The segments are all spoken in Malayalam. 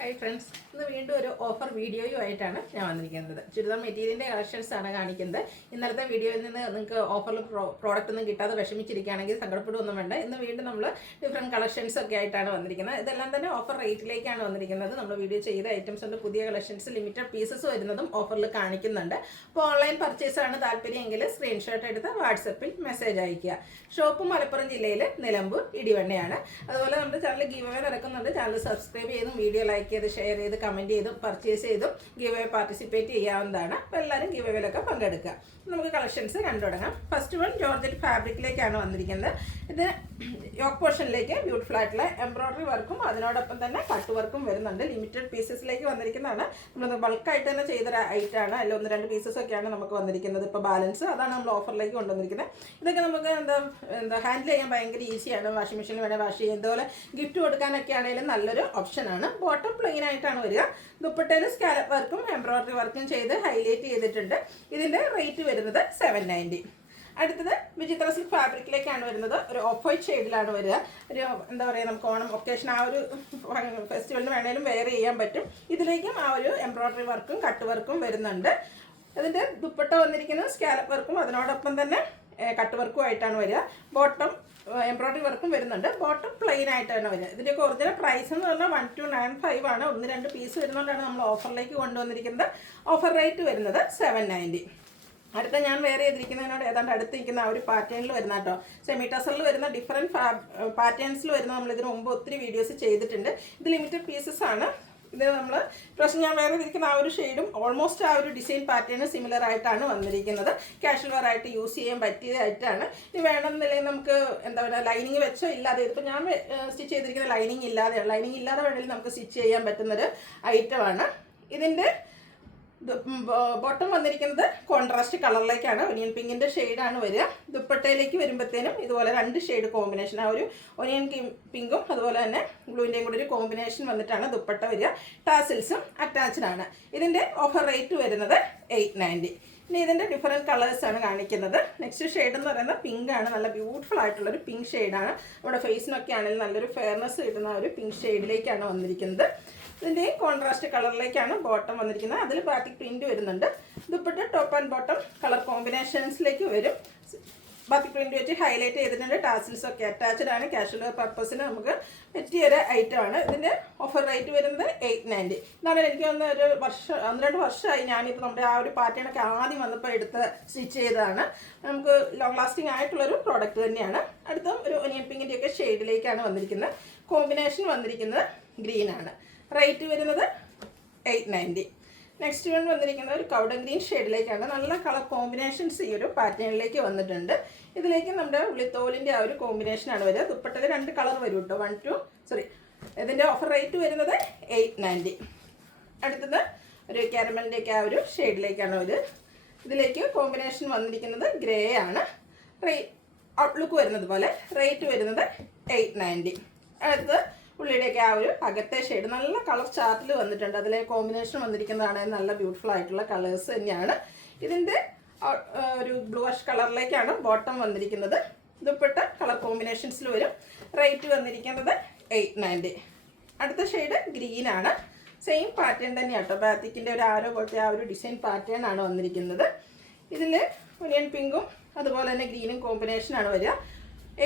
ഹായ് ഫ്രണ്ട്സ്, ഇന്ന് വീണ്ടും ഒരു ഓഫർ വീഡിയോയുമായിട്ടാണ് ഞാൻ വന്നിരിക്കുന്നത്. ചുരിദാർ മെറ്റീരിയലിൻ്റെ കളക്ഷൻസ് ആണ് കാണിക്കുന്നത്. ഇന്നലത്തെ വീഡിയോയിൽ നിന്ന് നിങ്ങൾക്ക് ഓഫറിൽ പ്രോഡക്റ്റ് ഒന്നും കിട്ടാതെ വിഷമിച്ചിരിക്കുകയാണെങ്കിൽ സങ്കടപ്പെടുകയൊന്നും വേണ്ട. ഇന്ന് വീണ്ടും നമ്മൾ ഡിഫറെൻറ്റ് കളക്ഷൻസ് ഒക്കെ ആയിട്ടാണ് വന്നിരിക്കുന്നത്. ഇതെല്ലാം തന്നെ ഓഫർ റേറ്റിലേക്കാണ് വന്നിരിക്കുന്നത്. നമ്മൾ വീഡിയോ ചെയ്ത ഐറ്റംസ് ഉണ്ട്, പുതിയ കളക്ഷൻസ്, ലിമിറ്റഡ് പീസസ് വരുന്നതും ഓഫറിൽ കാണിക്കുന്നുണ്ട്. അപ്പോൾ ഓൺലൈൻ പർച്ചേസ് ആണ് താല്പര്യമെങ്കിൽ സ്ക്രീൻഷോട്ട് എടുത്ത് വാട്സപ്പിൽ മെസ്സേജ് അയയ്ക്കുക. ഷോപ്പ് മലപ്പുറം ജില്ലയിൽ നിലമ്പൂർ ഇടിവണ്ണയാണ്. അതുപോലെ നമ്മുടെ ചാനൽ ഗീവ് അവേ നടക്കുന്നുണ്ട്. ചാനൽ സബ്സ്ക്രൈബ് ചെയ്തും വീഡിയോ ലൈക്ക് ചെയ്ത് ഷെയർ ചെയ്ത് കമൻറ്റ് ചെയ്തും പർച്ചേസ് ചെയ്തും ഗീവ് അവേ പാർട്ടിസിപ്പേറ്റ് ചെയ്യാവുന്നതാണ്. അപ്പോൾ എല്ലാവരും ഗീവ് അവേയിലൊക്കെ പങ്കെടുക്കുക. നമുക്ക് കളക്ഷൻസ് കണ്ടു തുടങ്ങാം. ഫസ്റ്റ് വൺ ജോർജറ്റ് ഫാബ്രിക്കിലേക്കാണ് വന്നിരിക്കുന്നത്. ഇത് യോക്ക് പോർഷനിലേക്ക് ബ്യൂട്ടിഫുൾ ആയിട്ടുള്ള എംബ്രോയിഡറി വർക്കും അതിനോടൊപ്പം തന്നെ കട്ട് വർക്കും വരുന്നുണ്ട്. ലിമിറ്റഡ് പീസസിലേക്ക് വന്നിരിക്കുന്നതാണ്. നമ്മൾ ബൾക്കായിട്ട് തന്നെ ചെയ്തൊരു ഐറ്റമാണ്. അതിൽ 1-2 പീസസൊക്കെയാണ് നമുക്ക് വന്നിരിക്കുന്നത്. ഇപ്പോൾ ബാലൻസ് അതാണ് നമ്മൾ ഓഫറിലേക്ക് കൊണ്ടുവന്നിരിക്കുന്നത്. ഇതൊക്കെ നമുക്ക് എന്താ ഹാൻഡിൽ ചെയ്യാൻ ഭയങ്കര ഈസിയാണ്. വാഷിംഗ് മെഷീനിൽ വേണേൽ വാഷ് ചെയ്യാം. ഇതുപോലെ ഗിഫ്റ്റ് കൊടുക്കാനൊക്കെ ആണെങ്കിലും നല്ലൊരു ഓപ്ഷനാണ്. ബോട്ടം പ്ലെയിൻ ആയിട്ടാണ് വരിക. ദുപ്പട്ടയിൽ സ്കാലപ്പ് വർക്കും എംബ്രോയിഡറി വർക്കും ചെയ്ത് ഹൈലൈറ്റ് ചെയ്തിട്ടുണ്ട്. ഇതിൻ്റെ റേറ്റ് വരുന്നത് 790. അടുത്തത് വിചിത്ര സിൽക്ക് ഫാബ്രിക്കിലേക്കാണ് വരുന്നത്. ഒരു ഓഫ് വൈറ്റ് ഷെയ്ഡിലാണ് വരിക. ഒരു എന്താ പറയുക, നമുക്ക് ഓണം ഒക്കേഷൻ ആ ഒരു ഫെസ്റ്റിവലിന് വേണേലും വെയർ ചെയ്യാൻ പറ്റും. ഇതിലേക്കും ആ ഒരു എംബ്രോയിഡറി വർക്കും കട്ട് വർക്കും വരുന്നുണ്ട്. അതിൻ്റെ ദുപ്പട്ട വന്നിരിക്കുന്നത് സ്കാലപ്പ് വർക്കും അതിനോടൊപ്പം തന്നെ കട്ട് വർക്കും ആയിട്ടാണ് വരിക. ബോട്ടം എംബ്രോയിഡറി വർക്കും വരുന്നുണ്ട്. ബോട്ടം പ്ലെയിൻ ആയിട്ടാണ് വരിക. ഇതിൻ്റെയൊക്കെ ഒറിജിനൽ പ്രൈസ് എന്ന് പറഞ്ഞാൽ 1295 ആണ്. 1-2 പീസ് വരുന്നതുകൊണ്ടാണ് നമ്മൾ ഓഫറിലേക്ക് കൊണ്ടുവന്നിരിക്കുന്നത്. ഓഫർ റേറ്റ് വരുന്നത് 790. അടുത്ത ഞാൻ വേറെ ചെയ്തിരിക്കുന്നതിനോട് ഏതാണ്ട് അടുത്ത് നിൽക്കുന്ന ആ ഒരു പാറ്റേണിൽ വരുന്ന കേട്ടോ, സെമി ടസറിൽ വരുന്ന ഡിഫറെൻറ്റ് പാറ്റേൺസിൽ വരുന്ന നമ്മൾ ഇതിന് മുമ്പ് ഒത്തിരി വീഡിയോസ് ചെയ്തിട്ടുണ്ട്. ഇത് ലിമിറ്റഡ് പീസസ് ആണ്. ഇത് നമ്മൾ പ്രശ്നം ഞാൻ വേറെ ഇരിക്കുന്ന ആ ഒരു ഷെയ്ഡും ഓൾമോസ്റ്റ് ആ ഒരു ഡിസൈൻ പാറ്റേൺ സിമിലർ ആയിട്ടാണ് വന്നിരിക്കുന്നത്. കാഷ്വൽ വെയർ ആയിട്ട് യൂസ് ചെയ്യാൻ പറ്റിയതായിട്ടാണ്. ഇത് വേണമെന്നില്ലെങ്കിൽ നമുക്ക് എന്താ പറയുക, ലൈനിങ് വെച്ചോ ഇല്ലാതെ, ഇതിപ്പോൾ ഞാൻ സ്റ്റിച്ച് ചെയ്തിരിക്കുന്ന ലൈനിങ് ഇല്ലാതെ വേണമെങ്കിൽ നമുക്ക് സ്റ്റിച്ച് ചെയ്യാൻ പറ്റുന്നൊരു ഐറ്റമാണ്. ഇതിൻ്റെ ബോട്ടം വന്നിരിക്കുന്നത് കോൺട്രാസ്റ്റ് കളറിലേക്കാണ്. ഒനിയൻ പിങ്കിൻ്റെ ഷെയ്ഡാണ് വരിക. ദുപ്പട്ടയിലേക്ക് വരുമ്പോഴത്തേനും ഇതുപോലെ 2 ഷെയ്ഡ് കോമ്പിനേഷൻ, ആ ഒരു ഒനിയൻ പിങ്കും അതുപോലെ തന്നെ ബ്ലൂവിൻ്റെയും കൂടി ഒരു കോമ്പിനേഷൻ വന്നിട്ടാണ് ദുപ്പട്ട വരിക. ടാസിൽസും അറ്റാച്ച്ഡ് ആണ്. ഇതിൻ്റെ ഓഫർ റേറ്റ് വരുന്നത് 890. ഇനി ഇതിൻ്റെ ഡിഫറെൻറ്റ് കളേഴ്സാണ് കാണിക്കുന്നത്. നെക്സ്റ്റ് ഷെയ്ഡ് എന്ന് പറയുന്നത് പിങ്ക് ആണ്. നല്ല ബ്യൂട്ടിഫുൾ ആയിട്ടുള്ളൊരു പിങ്ക് ഷെയ്ഡാണ്. നമ്മുടെ ഫേസിനൊക്കെ ആണെങ്കിലും നല്ലൊരു ഫെയർനെസ് കിട്ടുന്ന ഒരു പിങ്ക് ഷെയ്ഡിലേക്കാണ് വന്നിരിക്കുന്നത്. ഇതിൻ്റെ കോൺട്രാസ്റ്റ് കളറിലേക്കാണ് ബോട്ടം വന്നിരിക്കുന്നത്. അതിൽ ബാത്തിക് പ്രിൻറ്റ് വരുന്നുണ്ട്. Dupatta top and bottom colour കോമ്പിനേഷൻസിലേക്ക് വരും. ബാത്തിക് പ്രിൻറ്റ് വെച്ച് ഹൈലൈറ്റ് ചെയ്തിട്ടുണ്ട്. ടാസിൽസ് ഒക്കെ അറ്റാച്ച്ഡ് ആണ്. കാഷ്വൽ വെയർ പർപ്പസിന് നമുക്ക് പറ്റിയൊരു ഐറ്റമാണ്. ഇതിൻ്റെ ഓഫർ റേറ്റ് വരുന്നത് 890. എന്നാലും എനിക്ക് തോന്നുന്ന ഒരു 1-2 വർഷമായി ഞാനിപ്പോൾ നമ്മുടെ ആ ഒരു പാറ്റേണൊക്കെ ആദ്യം വന്നപ്പോൾ എടുത്ത് സ്റ്റിച്ച് ചെയ്തതാണ്. നമുക്ക് ലോങ് ലാസ്റ്റിംഗ് ആയിട്ടുള്ളൊരു പ്രോഡക്റ്റ് തന്നെയാണ്. അടുത്ത ഒരു ഒനിയൻ പിങ്കിൻ്റെയൊക്കെ ഷെയ്ഡിലേക്കാണ് വന്നിരിക്കുന്നത്. കോമ്പിനേഷൻ വന്നിരിക്കുന്നത് ഗ്രീനാണ്. റേറ്റ് വരുന്നത് 890. നെക്സ്റ്റ് വൺ വന്നിരിക്കുന്നത് ഒരു കൗഡൻ ഗ്രീൻ ഷെയ്ഡിലേക്കാണ്. നല്ല കളർ കോമ്പിനേഷൻസ് ഈ ഒരു പാറ്റേണിലേക്ക് വന്നിട്ടുണ്ട്. ഇതിലേക്ക് നമ്മുടെ ഉള്ളിത്തോലിൻ്റെ ആ ഒരു കോമ്പിനേഷനാണ് വരിക. ദുപ്പട്ടയിൽ 2 കളർ വരും കേട്ടോ. ഇതിൻ്റെ ഓഫർ റേറ്റ് വരുന്നത് 890. അടുത്തത് ഒരു കാരമലിൻ്റെയൊക്കെ ആ ഒരു ഷെയ്ഡിലേക്കാണ് വരിക. ഇതിലേക്ക് കോമ്പിനേഷൻ വന്നിരിക്കുന്നത് ഗ്രേ ആണ്. ഔട്ട്ലുക്ക് വരുന്നത് പോലെ. റേറ്റ് വരുന്നത് 890. അടുത്തത് ഉള്ളിയുടെയൊക്കെ ആ ഒരു അകത്തെ ഷെയ്ഡ് നല്ല കളർ ചാർട്ടിൽ വന്നിട്ടുണ്ട്. അതിലെ കോമ്പിനേഷൻ വന്നിരിക്കുന്നതാണ്. നല്ല ബ്യൂട്ടിഫുൾ ആയിട്ടുള്ള കളേഴ്സ് തന്നെയാണ്. ഇതിൻ്റെ ഒരു ബ്ലൂഷ് കളറിലേക്കാണ് ബോട്ടം വന്നിരിക്കുന്നത്. ദുപ്പട്ട കളർ കോമ്പിനേഷൻസിൽ വരും. റേറ്റ് വന്നിരിക്കുന്നത് 890. അടുത്ത ഷെയ്ഡ് ഗ്രീനാണ്. സെയിം പാറ്റേൺ തന്നെയാണ് കേട്ടോ. ബാത്തിക്കിൻ്റെ ഒരു ആരോ പോലത്തെ ആ ഒരു ഡിസൈൻ പാറ്റേൺ ആണ് വന്നിരിക്കുന്നത്. ഇതിൽ ഒനിയൻ പിങ്കും അതുപോലെ തന്നെ ഗ്രീനും കോമ്പിനേഷനാണ് വരിക.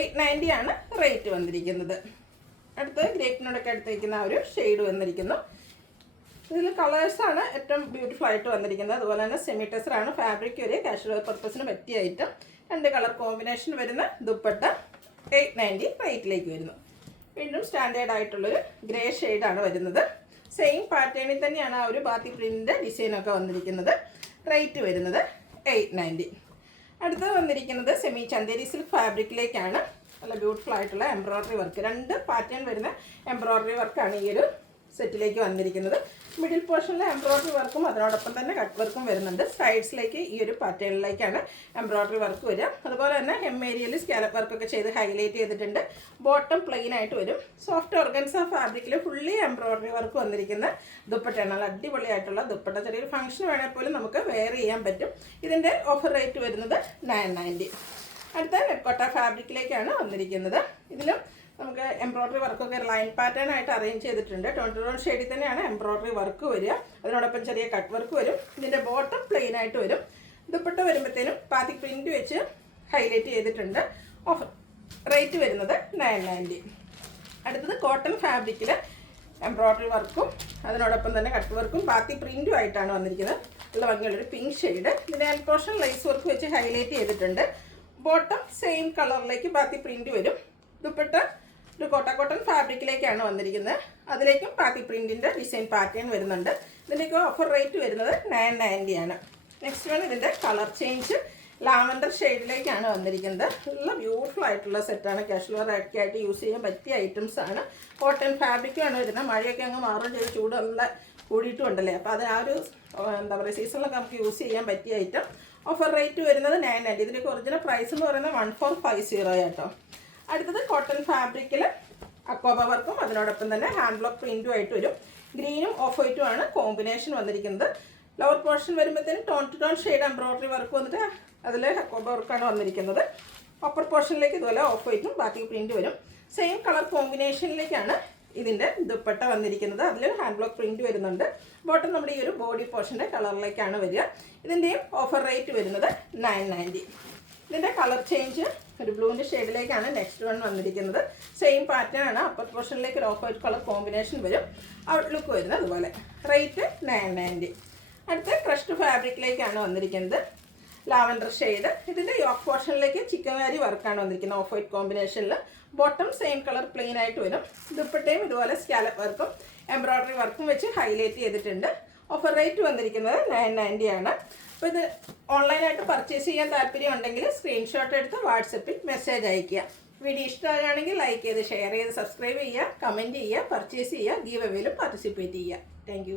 890 ആണ് റേറ്റ് വന്നിരിക്കുന്നത്. അടുത്ത് ഗ്രേപ്പിനോടൊക്കെ അടുത്ത് വയ്ക്കുന്ന ആ ഒരു ഷെയ്ഡ് വന്നിരിക്കുന്നു. ഇതിൽ കളേഴ്സാണ് ഏറ്റവും ബ്യൂട്ടിഫുൾ ആയിട്ട് വന്നിരിക്കുന്നത്. അതുപോലെ തന്നെ സെമി ടെസറാണ്. ഫാബ്രിക് ഒരു കാഷ്വൽ പർപ്പസിന് പറ്റിയ ഐറ്റം. 2 കളർ കോമ്പിനേഷൻ വരുന്ന ദുപ്പട്ട 890 റേറ്റിലേക്ക് വരുന്നു. വീണ്ടും സ്റ്റാൻഡേർഡ് ആയിട്ടുള്ളൊരു ഗ്രേ ഷെയ്ഡാണ് വരുന്നത്. സെയിം പാറ്റേണിൽ തന്നെയാണ് ആ ഒരു ബാത്തി പ്രിൻറ്റിൻ്റെ ഡിസൈനൊക്കെ വന്നിരിക്കുന്നത്. റേറ്റ് വരുന്നത് 890. അടുത്തത് വന്നിരിക്കുന്നത് സെമി ചന്തേരി സിൽക്ക് ഫാബ്രിക്കിലേക്കാണ്. നല്ല ബ്യൂട്ടിഫുൾ ആയിട്ടുള്ള എംബ്രോയിഡറി വർക്ക്, 2 പാറ്റേൺ വരുന്ന എംബ്രോയിഡറി വർക്കാണ് ഈ ഒരു സെറ്റിലേക്ക് വന്നിരിക്കുന്നത്. മിഡിൽ പോർഷനിൽ എംബ്രോയിഡറി വർക്കും അതിനോടൊപ്പം തന്നെ കട്ട് വർക്കും വരുന്നുണ്ട്. സൈഡ്സിലേക്ക് ഈ ഒരു പാറ്റേണിലേക്കാണ് എംബ്രോയിഡറി വർക്ക് വരിക. അതുപോലെ തന്നെ hem ഏരിയയിൽ സ്കാലപ്പ് വർക്കൊക്കെ ചെയ്ത് ഹൈലൈറ്റ് ചെയ്തിട്ടുണ്ട്. ബോട്ടം പ്ലെയിൻ ആയിട്ട് വരും. സോഫ്റ്റ് ഓർഗൻസ ഫാബ്രിക്കിൽ ഫുള്ളി എംബ്രോയിഡറി വർക്ക് വന്നിരിക്കുന്ന ദുപ്പട്ടയാണ്. നല്ല അടിപൊളിയായിട്ടുള്ള ദുപ്പട്ട. ചെറിയൊരു ഫംഗ്ഷൻ വേണേൽ പോലും നമുക്ക് വെയർ ചെയ്യാൻ പറ്റും. ഇതിൻ്റെ ഓഫർ റേറ്റ് വരുന്നത് 990. അടുത്ത നെക്കോട്ട ഫാബ്രിക്കിലേക്കാണ് വന്നിരിക്കുന്നത്. ഇതിലും നമുക്ക് എംബ്രോയ്ഡറി വർക്കൊക്കെ ലൈൻ പാറ്റേൺ ആയിട്ട് അറേഞ്ച് ചെയ്തിട്ടുണ്ട്. 22 ഷെയ്ഡിൽ തന്നെയാണ് എംബ്രോയ്ഡറി വർക്ക് വരിക. അതിനോടൊപ്പം ചെറിയ കട്ട് വർക്ക് വരും. ഇതിൻ്റെ ബോട്ടം പ്ലെയിൻ ആയിട്ട് വരും. ദുപ്പട്ട വരുമ്പോഴത്തേനും പാത്തി പ്രിന്റ് വെച്ച് ഹൈലൈറ്റ് ചെയ്തിട്ടുണ്ട്. ഓഫർ റേറ്റ് വരുന്നത് 990. അടുത്തത് കോട്ടൺ ഫാബ്രിക്കിൽ എംബ്രോയ്ഡറി വർക്കും അതിനോടൊപ്പം തന്നെ കട്ട് വർക്കും പാത്തി പ്രിന്റും ആയിട്ടാണ് വന്നിരിക്കുന്നത്. നല്ല ഭംഗിയുള്ളൊരു പിങ്ക് ഷെയ്ഡ്. ഇതിൻ്റെ ഹാൻഡ് പോർഷൻ ലൈസ് വർക്ക് വെച്ച് ഹൈലൈറ്റ് ചെയ്തിട്ടുണ്ട്. ബോട്ടം സെയിം കളറിലേക്ക് പാത്തി പ്രിന്റ് വരും. ദുപ്പട്ട ഒരു കോട്ടൺ ഫാബ്രിക്കിലേക്കാണ് വന്നിരിക്കുന്നത്. അതിലേക്കും പാത്തി പ്രിന്റിൻ്റെ ഡിസൈൻ പാറ്റേൺ വരുന്നുണ്ട്. ഇതിൻ്റെയൊക്കെ ഓഫർ റേറ്റ് വരുന്നത് 990 ആണ്. നെക്സ്റ്റ് വൺ ഇതിൻ്റെ കളർ ചേഞ്ച് ലാവൻഡർ ഷെയ്ഡിലേക്കാണ് വന്നിരിക്കുന്നത്. നല്ല ബ്യൂട്ടിഫുൾ ആയിട്ടുള്ള സെറ്റാണ്. കാഷ്വൽ വെയർ ആയിട്ട് യൂസ് ചെയ്യാൻ പറ്റിയ ഐറ്റംസ് ആണ്. കോട്ടൺ ഫാബ്രിക്കാണ് വരുന്നത്. മഴയൊക്കെ അങ്ങ് മാറും ചെയ്ത് ചൂട് നല്ല കൂടിയിട്ടും ഉണ്ടല്ലേ. അപ്പോൾ അത് ആ ഒരു എന്താ പറയുക സീസണിലൊക്കെ നമുക്ക് യൂസ് ചെയ്യാൻ പറ്റിയ ഐറ്റം. ഓഫർ റേറ്റ് വരുന്നത് 990. ഇതിൻ്റെയൊക്കെ ഒറിജിനൽ പ്രൈസ് എന്ന് പറയുന്നത് 1450 കേട്ടോ. അടുത്തത് കോട്ടൺ ഫാബ്രിക്കിൽ അക്കോബ വർക്കും അതിനോടൊപ്പം തന്നെ ഹാൻഡ് ബ്ലോക്ക് പ്രിന്റും ആയിട്ട് വരും. ഗ്രീനും ഓഫ് വൈറ്റും ആണ് കോമ്പിനേഷൻ വന്നിരിക്കുന്നത്. ലോവർ പോർഷൻ വരുമ്പോഴത്തേനും tone to tone shade embroidery work വന്നിട്ട് അതിൽ അക്കോബ വർക്കാണ് വന്നിരിക്കുന്നത്. അപ്പർ പോർഷനിലേക്ക് ഇതുപോലെ ഓഫ് വൈറ്റും ബാക്കി പ്രിന്റ് വരും. സെയിം കളർ കോമ്പിനേഷനിലേക്കാണ് ഇതിൻ്റെ ദുപ്പട്ട വന്നിരിക്കുന്നത്. അതിൽ ഹാൻഡ് ബ്ലോക്ക് പ്രിന്റ് വരുന്നുണ്ട്. ബോട്ടം നമ്മുടെ ഈ ഒരു ബോഡി പോർഷൻ്റെ കളറിലേക്കാണ് വരിക. ഇതിൻ്റെയും ഓഫർ റേറ്റ് വരുന്നത് 990. ഇതിൻ്റെ കളർ ചേഞ്ച് ഒരു ബ്ലൂവിൻ്റെ ഷെയ്ഡിലേക്കാണ് നെക്സ്റ്റ് വൺ വന്നിരിക്കുന്നത്. സെയിം പാറ്റേൺ ആണ്. അപ്പർ പോർഷനിലേക്ക് ഒരു ഓഫ് വൈറ്റ് കളർ കോമ്പിനേഷൻ വരും. ഔട്ട്ലുക്ക് വരുന്നത് അതുപോലെ. റേറ്റ് 990. അടുത്ത ക്രഷ്ഡ് ഫാബ്രിക്കിലേക്കാണ് വന്നിരിക്കുന്നത്. Lavender shade. ഇതിൻ്റെ യോക്ക് പോർഷനിലേക്ക് ചിക്കൻ കാരി വർക്കാണ് വന്നിരിക്കുന്നത് ഓഫ് വൈറ്റ് കോമ്പിനേഷനിൽ. ബോട്ടം സെയിം കളർ പ്ലെയിൻ ആയിട്ട് വരും. ദുപ്പട്ടയും ഇതുപോലെ സ്കാലപ്പ് വർക്കും എംബ്രോയ്ഡറി വർക്കും വെച്ച് ഹൈലൈറ്റ് ചെയ്തിട്ടുണ്ട്. ഓഫർ റേറ്റ് വന്നിരിക്കുന്നത് 990 ആണ്. അപ്പോൾ ഇത് ഓൺലൈനായിട്ട് പർച്ചേസ് ചെയ്യാൻ താല്പര്യം ഉണ്ടെങ്കിൽ സ്ക്രീൻഷോട്ട് എടുത്ത് വാട്സപ്പിൽ മെസ്സേജ് അയയ്ക്കുക. വീഡിയോ ഇഷ്ടമാകുകയാണെങ്കിൽ ലൈക്ക് ചെയ്ത് ഷെയർ ചെയ്ത് സബ്സ്ക്രൈബ് ചെയ്യുക, കമൻറ്റ് ചെയ്യുക, പർച്ചേസ് ചെയ്യുക, ഗീവ് അവേയിലും പാർട്ടിസിപ്പേറ്റ് ചെയ്യുക. താങ്ക്